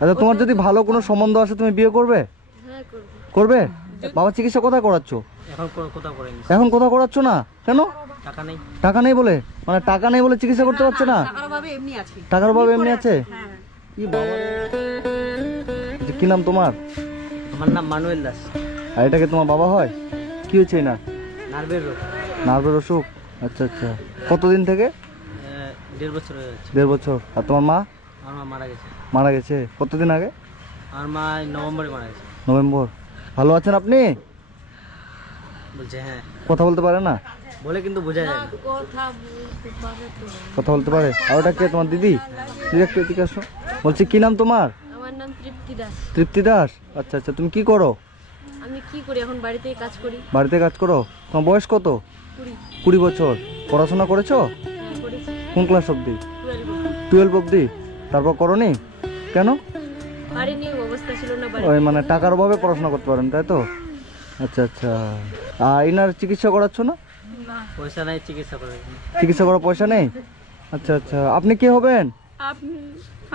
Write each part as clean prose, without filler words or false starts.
আচ্ছা, তোমার যদি ভালো কোনো সম্বন্ধ আসে তুমি বিয়ে করবে? হ্যাঁ করব। করবে? বাবা চিকিৎসা কোথায় করাচ্ছ? এখন কোথাও করাচ্ছ না কেন? টাকা নেই। টাকা নেই বলে? মানে টাকা নেই বলে চিকিৎসা করতে পারছে না? টাকার অভাবে এমনি আছে। টাকার অভাবে এমনি আছে? হ্যাঁ। কি বাবা রে। আচ্ছা, কি নাম তোমার? আমার নাম মানুয়েল দাস। আর এটাকে তোমার বাবা হয়? কি হয়েছে না? নার্ভের রোগ। নার্ভের অসুখ? আচ্ছা আচ্ছা, কতদিন থেকে? 1.5 বছর হয়ে যাচ্ছে। 1.5 বছর। আর তোমার মা? আমার মা মারা গেছে। মারা গেছে কতদিন আগে? আমার মা নভেম্বরে মারা গেছে। নভেম্বর। ভালো আছেন আপনি? বলছে হ্যাঁ। কথা বলতে পারে না? বলে কিন্তু বোঝা যায় না। কথা বলতে পারে। আর ওটা কে, তোমার দিদি? দিদি একটু এদিকে আসো। বলছি কি নাম তোমার? আমার নাম তৃপ্তি দাস। তৃপ্তি দাস। আচ্ছা আচ্ছা, তুমি কি করো? আমি কি করি এখন বাড়িতেই কাজ করি। বাড়িতে কাজ করো? তোমার বয়স কত? 20 বছর। পড়াশোনা করেছো? হ্যাঁ করেছি। কোন ক্লাস অবধি? 12 12 অবধি। তারপর করনি কেন? পারিনি, অবস্থা ছিল না বাড়ি। ওই মানে টাকার অভাবে পড়াশোনা করতে পারেন তাই তো? আচ্ছা আচ্ছা। আর ইনার চিকিৎসা করাচ্ছ না? পয়সা নাই চিকিৎসা করে। চিকিৎসা করার পয়সা নেই? আচ্ছা আচ্ছা, আপনি কে হবেন?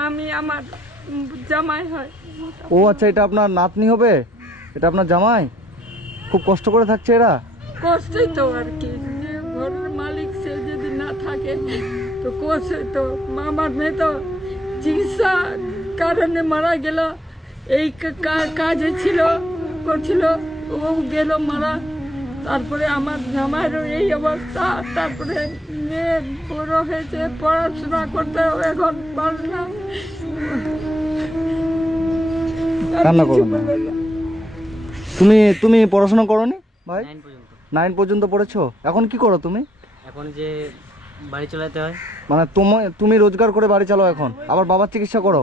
আমি আমার জামাই হয়। ও আচ্ছা, এটা আপনার নাতনি হবে? এটা আপনার জামাই? খুব কষ্ট করে থাকছে এরা? কষ্টই তো আর কি, যে ঘরের মালিক সে যদি না থাকে তো কষ্টই তো। আমার মেয়ে তো চিকিৎসা কারণে মারা গেল। এই কাজে ছিল, করছিল, ও গেল মারা। তারপরে আমার জামাইয়েরও এই অবস্থা। তারপরে মেয়ে বড় হয়েছে, পড়াশোনা করতে এখন পারলাম। কান্না করো না। তুমি পড়াশোনা করোনি ভাই? 9 পর্যন্ত। 9 পর্যন্ত পড়েছো। এখন কি করো তুমি? এখন যে বাড়ি চালাতে হয়। মানে তুমি রোজগার করে বাড়ি চালাও এখন, আবার বাবার চিকিৎসা করো।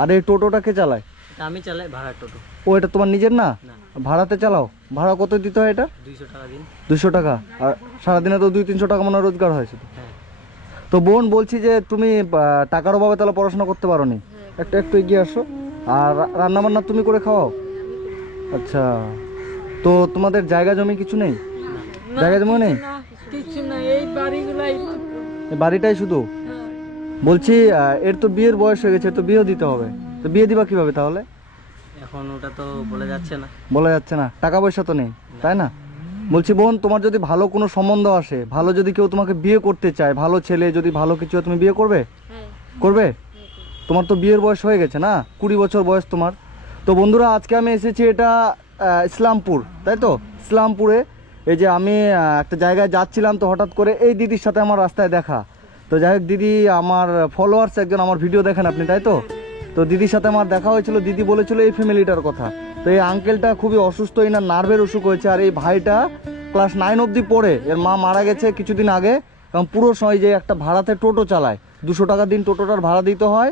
আর এই টোটোটা কে চালায়? এটা আমি চালাই, ভাড়া টোটো। ও, এটা তোমার নিজের না? না। ভাড়াতে চালাও? ভাড়া কত দিতে হয় এটা? 200 টাকা দিন। 200 টাকা। আর সারাদিনে তো 200-300 টাকা মনে হয় রোজগার হয় শুধু। হ্যাঁ। তো বোন, বলছি যে তুমি টাকার অভাবে তাহলে পড়াশোনা করতে পারো নি। একটু একটু এগিয়ে আসো। আর রান্না বান্না তুমি করে খাওয়াও? আচ্ছা। তো তোমাদের জায়গা জমি কিছু নেই? জায়গা জমি নেই? কিছু না, এই বাড়িগুলাই। এই বাড়িটাই শুধু? বলছি এর তো বিয়ের বয়স হয়ে গেছে, এর তো বিয়ে দিতে হবে। তো বিয়ে দিবা কিভাবে তাহলে? এখন ওটা তো বলে যাচ্ছে না। বলা যাচ্ছে না, টাকা পয়সা তো নেই তাই না? বলছি বোন, তোমার যদি ভালো কোনো সম্বন্ধ আসে, ভালো যদি কেউ তোমাকে বিয়ে করতে চায়, ভালো ছেলে যদি ভালো কিছু হয়, তুমি বিয়ে করবে? করবে? তোমার তো বিয়ের বয়স হয়ে গেছে না, 20 বছর বয়স তোমার। তো বন্ধুরা, আজকে আমি এসেছি এটা ইসলামপুর, তাই তো? ইসলামপুরে এই যে আমি একটা জায়গায় যাচ্ছিলাম, তো হঠাৎ করে এই দিদির সাথে আমার রাস্তায় দেখা। তো যাই হোক, দিদি আমার ফলোয়ার্স একজন, আমার ভিডিও দেখেন আপনি তাই তো? তো দিদির সাথে আমার দেখা হয়েছিল, দিদি বলেছিল এই ফ্যামিলিটার কথা। তো এই আঙ্কেলটা খুবই অসুস্থ, এনার নার্ভের অসুখ হয়েছে। আর এই ভাইটা ক্লাস 9 অবধি পড়ে, এর মা মারা গেছে কিছুদিন আগে। কারণ পুরো সময় যে একটা ভাড়াতে টোটো চালায়, 200 টাকা দিন টোটোটার ভাড়া দিতে হয়।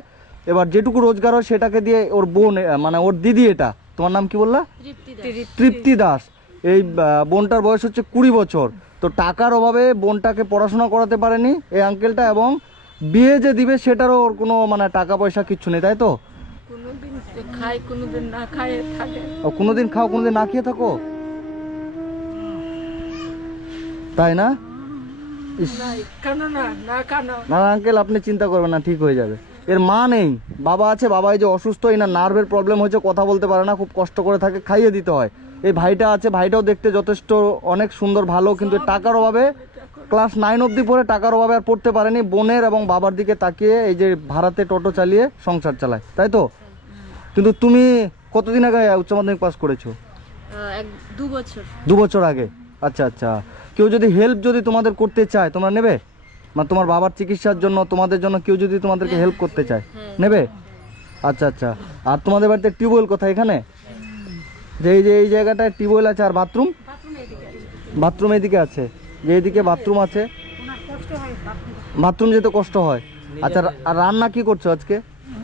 এবার যেটুকু রোজগার হয় সেটাকে দিয়ে ওর বোন, মানে ওর দিদি, এটা তোমার নাম কি বললা? তৃপ্তি দাস। এই বোনটার বয়স হচ্ছে 20 বছর। তো টাকার অভাবে বোনটাকে পড়াশোনা করাতে পারেনি এই আঙ্কেলটা, এবং বিয়ে যে দিবে সেটারও ওর কোনো মানে টাকা পয়সা কিচ্ছু নেই, তাই তো? কোনোদিন খাই, কোনোদিন না খায় থাকে। ও, কোনোদিন খাও কোনোদিন না খেয়ে থাকো, তাই না? কেন না, না কেন? না আঙ্কেল, আপনি চিন্তা করবেন না, ঠিক হয়ে যাবে। এর মা নেই, বাবা আছে। বাবা এই যে অসুস্থ, এই না নার্ভের প্রবলেম হয়েছে, কথা বলতে পারে না, খুব কষ্ট করে থাকে, খাইয়ে দিতে হয়। এই ভাইটা আছে, ভাইটাও দেখতে যথেষ্ট অনেক সুন্দর ভালো, কিন্তু টাকার অভাবে ক্লাস 9 অবধি পড়ে, টাকার অভাবে আর পড়তে পারেনি। বোনের এবং বাবার দিকে তাকিয়ে এই যে ভাড়াতে টোটো চালিয়ে সংসার চালায়, তাই তো? কিন্তু তুমি কতদিন আগে উচ্চ মাধ্যমিক পাস করেছো? 2 বছর। 2 বছর আগে। আচ্ছা আচ্ছা। কেউ যদি হেল্প যদি তোমাদের করতে চায়, তোমরা নেবে? মানে তোমার বাবার চিকিৎসার জন্য, তোমাদের জন্য কেউ যদি তোমাদেরকে হেল্প করতে চায়, নেবে? আচ্ছা আচ্ছা। আর তোমাদের বাড়িতে টিউবওয়েল কোথায়? এখানে যে এই জায়গাটায় টিউবওয়েল আছে। আর বাথরুম? বাথরুম এদিকে আছে, যে এইদিকে বাথরুম আছে। বাথরুম যেতে কষ্ট হয়। আচ্ছা, আর রান্না কি করছো আজকে?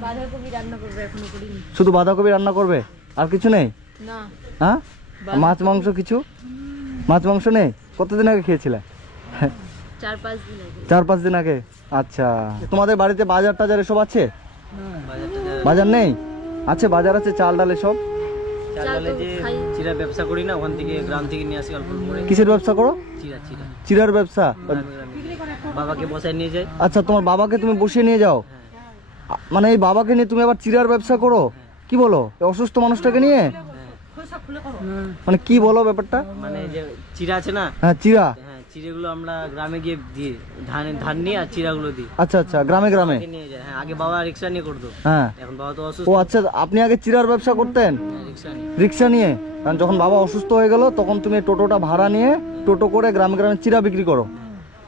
বাঁধাকপি রান্না করবে, এখনো করিনি। শুধু বাঁধাকপি রান্না করবে, আর কিছু নেই? না। হ্যাঁ, মাছ মাংস কিছু? মাছ মাংস নেই? কতদিন আগে খেয়েছিলে? 4-5 দিন আগে। 4-5 দিন আগে। আচ্ছা। তোমাদের বাড়িতে বাজার টাজার এসব আছে? বাজার নেই? আছে, বাজার আছে, চাল ডাল এসব। চাল ডালে যে চিরা ব্যবসা করি না, ওখান থেকে গ্রাম থেকে নিয়ে আসি অল্প করে। কিসের ব্যবসা করো? চিরা চিরা। চিরার ব্যবসা? বাবাকে বসায় নিয়ে যাই। আচ্ছা, তোমার বাবাকে তুমি বসিয়ে নিয়ে যাও? মানে এই বাবাকে নিয়ে তুমি আবার চিরার ব্যবসা করো? কি বলো, এই অসুস্থ মানুষটাকে নিয়ে? মানে কি বলো ব্যাপারটা? মানে যে চিরা আছে না, হ্যাঁ চিরা, হ্যাঁ চিড়েগুলো আমরা গ্রামে গিয়ে দিই, ধান নিয়ে আর চিরাগুলো দিই। আচ্ছা আচ্ছা, গ্রামে গ্রামে নিয়ে যায়। হ্যাঁ আগে বাবা রিক্সা নিয়ে করতো, হ্যাঁ। এখন বাবা তো অসুস্থ। ও আচ্ছা, আপনি আগে চিরার ব্যবসা করতেন? রিক্সা নিয়ে। রিক্সা নিয়ে? কারণ যখন বাবা অসুস্থ হয়ে গেল তখন তুমি টোটোটা ভাড়া নিয়ে টোটো করে গ্রামে গ্রামে চিরা বিক্রি করো?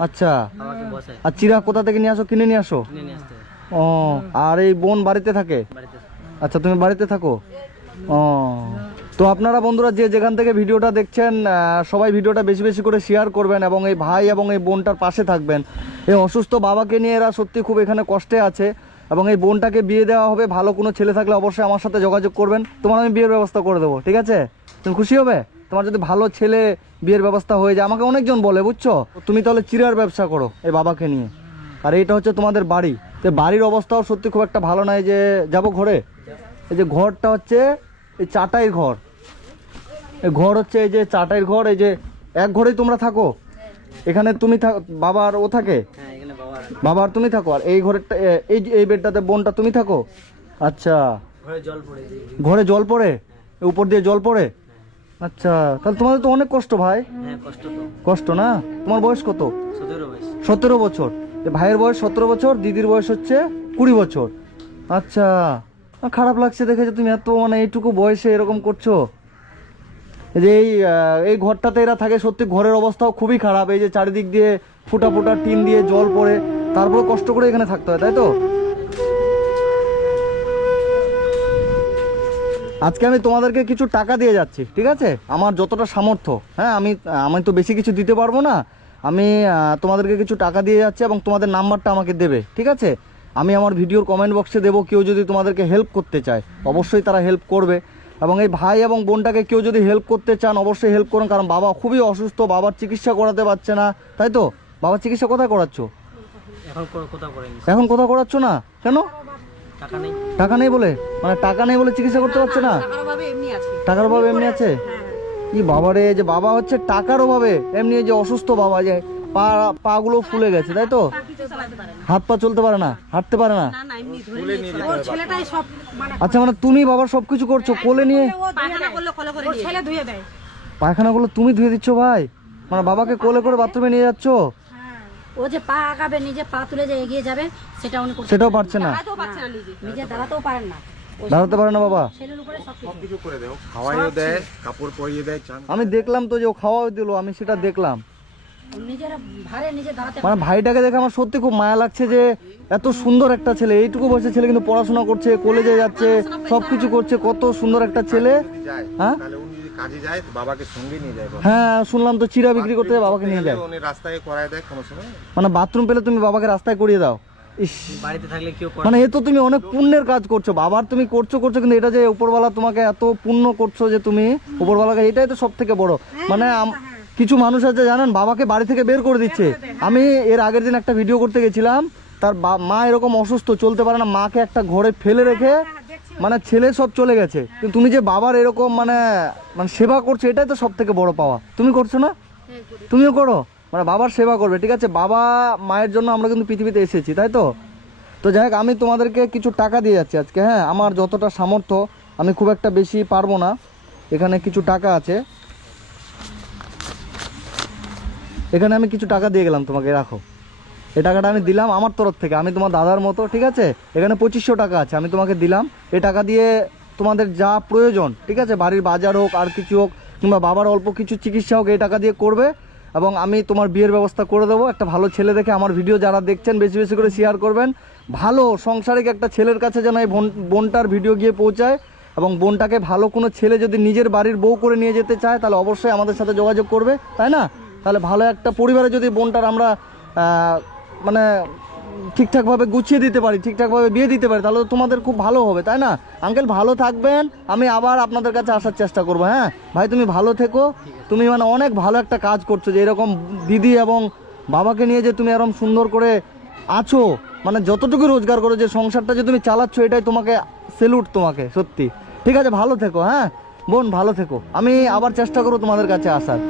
আচ্ছা। বাবাকে বসায় আর চিরা কোথা থেকে নিয়ে আসো? কিনে নিয়ে আসো? কিনে নিয়ে আসতে হয় ও, আর এই বোন বাড়িতে থাকে? বাড়িতে। আচ্ছা, তুমি বাড়িতে থাকো? ও, তো আপনারা বন্ধুরা যে যেখান থেকে ভিডিওটা দেখছেন সবাই ভিডিওটা বেশি বেশি করে শেয়ার করবেন এবং এই ভাই এবং এই বোনটার পাশে থাকবেন। এই অসুস্থ বাবাকে নিয়ে এরা সত্যি খুব এখানে কষ্টে আছে এবং এই বোনটাকে বিয়ে দেওয়া হবে। ভালো কোনো ছেলে থাকলে অবশ্যই আমার সাথে যোগাযোগ করবেন, তোমার আমি বিয়ের ব্যবস্থা করে দেবো, ঠিক আছে? তুমি খুশি হবে তোমার যদি ভালো ছেলে বিয়ের ব্যবস্থা হয়ে যায়। আমাকে অনেকজন বলে, বুঝছো? তুমি তাহলে চিরার ব্যবসা করো এই বাবাকে নিয়ে। আর এইটা হচ্ছে তোমাদের বাড়ি, তো বাড়ির অবস্থাও সত্যি খুব একটা ভালো নয়। যে যাবো ঘরে, এই যে ঘরটা হচ্ছে এই চাটাইয়ের ঘর, এই ঘর হচ্ছে এই যে চাটাইয়ের ঘর। এই যে এক ঘরেই তোমরা থাকো? এখানে তুমি বাবা আর ও থাকে? হ্যাঁ এখানে বাবা আর তুমি থাকো। আর এই ঘরেরটা এই বেডটাতে বোনটা তুমি থাকো? আচ্ছা। ঘরে জল পড়ে, ঘরে জল পড়ে? উপর দিয়ে জল পড়ে? আচ্ছা, তাহলে তোমাদের তো অনেক কষ্ট ভাই। হ্যাঁ কষ্ট তো। কষ্ট না? তোমার বয়স কত? 17 বয়স। 17 বছর। ভাইয়ের বয়স 17 বছর, দিদির বয়স হচ্ছে 20 বছর। আচ্ছা, খারাপ লাগছে দেখে যে তুমি এত মানে এইটুকু বয়সে এরকম করছো। এই যে এই ঘরটাতে এরা থাকে, সত্যি ঘরের অবস্থাও খুবই খারাপ। এই যে চারিদিক দিয়ে ফুটা ফুটা টিন দিয়ে জল পড়ে, তারপরে কষ্ট করে এখানে থাকতে হয়, তাই তো? আজকে আমি তোমাদেরকে কিছু টাকা দিয়ে যাচ্ছি, ঠিক আছে? আমার যতটা সামর্থ্য, হ্যাঁ। আমি তো বেশি কিছু দিতে পারবো না। আমি তোমাদেরকে কিছু টাকা দিয়ে যাচ্ছি এবং তোমাদের নাম্বারটা আমাকে দেবে, ঠিক আছে? আমি আমার ভিডিওর কমেন্ট বক্সে দেবো। কেউ যদি তোমাদেরকে হেল্প করতে চায় অবশ্যই তারা হেল্প করবে। এবং এই ভাই এবং বোনটাকে কেউ যদি হেল্প করতে চান অবশ্যই হেল্প করুন, কারণ বাবা খুবই অসুস্থ, বাবার চিকিৎসা করাতে পারছে না, তাই তো? বাবার চিকিৎসা কোথায় করাচ্ছ এখন কোথাও করেনি। এখন? কোথাও করাচ্ছ না কেন? টাকা নেই। টাকা নেই বলে? মানে টাকা নেই বলে চিকিৎসা করতে পারছে না? টাকার অভাবে এমনি আছে? কি বাবারে, যে বাবা হচ্ছে টাকার অভাবে এমনি যে অসুস্থ বাবা, যে পা গুলো ফুলে গেছে, তাই তো? হাত পা চলতে পারে না, হাঁটতে পারে না? আচ্ছা, মানে তুমি বাবার সবকিছু করছো, কোলে নিয়ে? পায়খানা গুলো তুমি ধুয়ে দিচ্ছ ভাই? মানে বাবাকে কোলে করে বাথরুমে নিয়ে যাচ্ছ? ও যে পা আগাবে, নিজে পা তুলে যে এগিয়ে যাবে, সেটা উনি করতে সেটাও পারছে না? নিজে দাঁড়াতেও পারেন না, দাঁড়াতে পারে না বাবা? ছেলের উপরে সবকিছু করে দেয়, খাওয়াইও দেয়, কাপড় পরিয়ে দেয়, চান। আমি দেখলাম তো যে ও খাওয়াও দিল, আমি সেটা দেখলাম। নিজের ভারে নিজে দাঁড়াতে মানে ভাইটাকে দেখে আমার সত্যি খুব মায়া লাগছে যে এত সুন্দর একটা ছেলে, এইটুকু বয়সের ছেলে কিন্তু পড়াশোনা করছে, কলেজে যাচ্ছে, সবকিছু করছে, কত সুন্দর একটা ছেলে। যদি যায়, হ্যাঁ তাহলে উনি যদি কাজে যায় তো বাবাকে সঙ্গে নিয়ে যায় বাবা। হ্যাঁ, শুনলাম তো চিরা বিক্রি করতে বাবাকে নিয়ে যায়। উনি রাস্তায় করায় দেয় কোনো সময়। মানে বাথরুম পেলে তুমি বাবাকে রাস্তায় করিয়ে দাও? ইস, বাড়িতে থাকলে কেউ করে মানে এ তো তুমি অনেক পুণ্যের কাজ করছো। বাবার তুমি করছো কিন্তু এটা যে উপরওয়ালা তোমাকে এত পুণ্য করছো যে তুমি উপরওয়ালাকে, এটাই তো সব থেকে বড়। মানে কিছু মানুষ আছে জানেন, বাবাকে বাড়ি থেকে বের করে দিচ্ছে। আমি এর আগের দিন একটা ভিডিও করতে গেছিলাম, তার মা এরকম অসুস্থ, চলতে পারে না, মাকে একটা ঘরে ফেলে রেখে মানে ছেলে সব চলে গেছে। কিন্তু তুমি যে বাবার এরকম মানে সেবা করছো, এটাই তো সব থেকে বড় পাওয়া। তুমি করছো না? তুমিও করো, মানে বাবার সেবা করবে, ঠিক আছে? বাবা মায়ের জন্য আমরা কিন্তু পৃথিবীতে এসেছি, তাই তো? তো যাই হোক, আমি তোমাদেরকে কিছু টাকা দিয়ে যাচ্ছি আজকে, হ্যাঁ। আমার যতটা সামর্থ্য, আমি খুব একটা বেশি পারবো না। এখানে কিছু টাকা আছে, এখানে আমি কিছু টাকা দিয়ে গেলাম তোমাকে, রাখো। এই টাকাটা আমি দিলাম আমার তরফ থেকে, আমি তোমার দাদার মতো, ঠিক আছে? এখানে 2500 টাকা আছে, আমি তোমাকে দিলাম। এই টাকা দিয়ে তোমাদের যা প্রয়োজন, ঠিক আছে, বাড়ির বাজার হোক, আর কিছু হোক, কিংবা বাবার অল্প কিছু চিকিৎসা হোক, এই টাকা দিয়ে করবে। এবং আমি তোমার বিয়ের ব্যবস্থা করে দেবো। একটা ভালো ছেলে দেখে, আমার ভিডিও যারা দেখছেন বেশি বেশি করে শেয়ার করবেন। ভালো সংসারিক একটা ছেলের কাছে যেন এই বোনটার ভিডিও গিয়ে পৌঁছায়। এবং বোনটাকে ভালো কোনো ছেলে যদি নিজের বাড়ির বউ করে নিয়ে যেতে চায় তাহলে অবশ্যই আমাদের সাথে যোগাযোগ করবে, তাই না? তাহলে ভালো একটা পরিবারে যদি বোনটার আমরা মানে ঠিকঠাকভাবে গুছিয়ে দিতে পারি, ঠিকঠাকভাবে বিয়ে দিতে পারি, তাহলে তো তোমাদের খুব ভালো হবে, তাই না? আঙ্কেল ভালো থাকবেন, আমি আবার আপনাদের কাছে আসার চেষ্টা করবো, হ্যাঁ ভাই? তুমি ভালো থেকো। তুমি মানে অনেক ভালো একটা কাজ করছো, যে এরকম দিদি এবং বাবাকে নিয়ে যে তুমি এরকম সুন্দর করে আছো, মানে যতটুকু রোজগার করো, যে সংসারটা যে তুমি চালাচ্ছ, এটাই তোমাকে সেলুট, তোমাকে সত্যি। ঠিক আছে, ভালো থেকো, হ্যাঁ বোন, ভালো থেকো। আমি আবার চেষ্টা করবো তোমাদের কাছে আসার।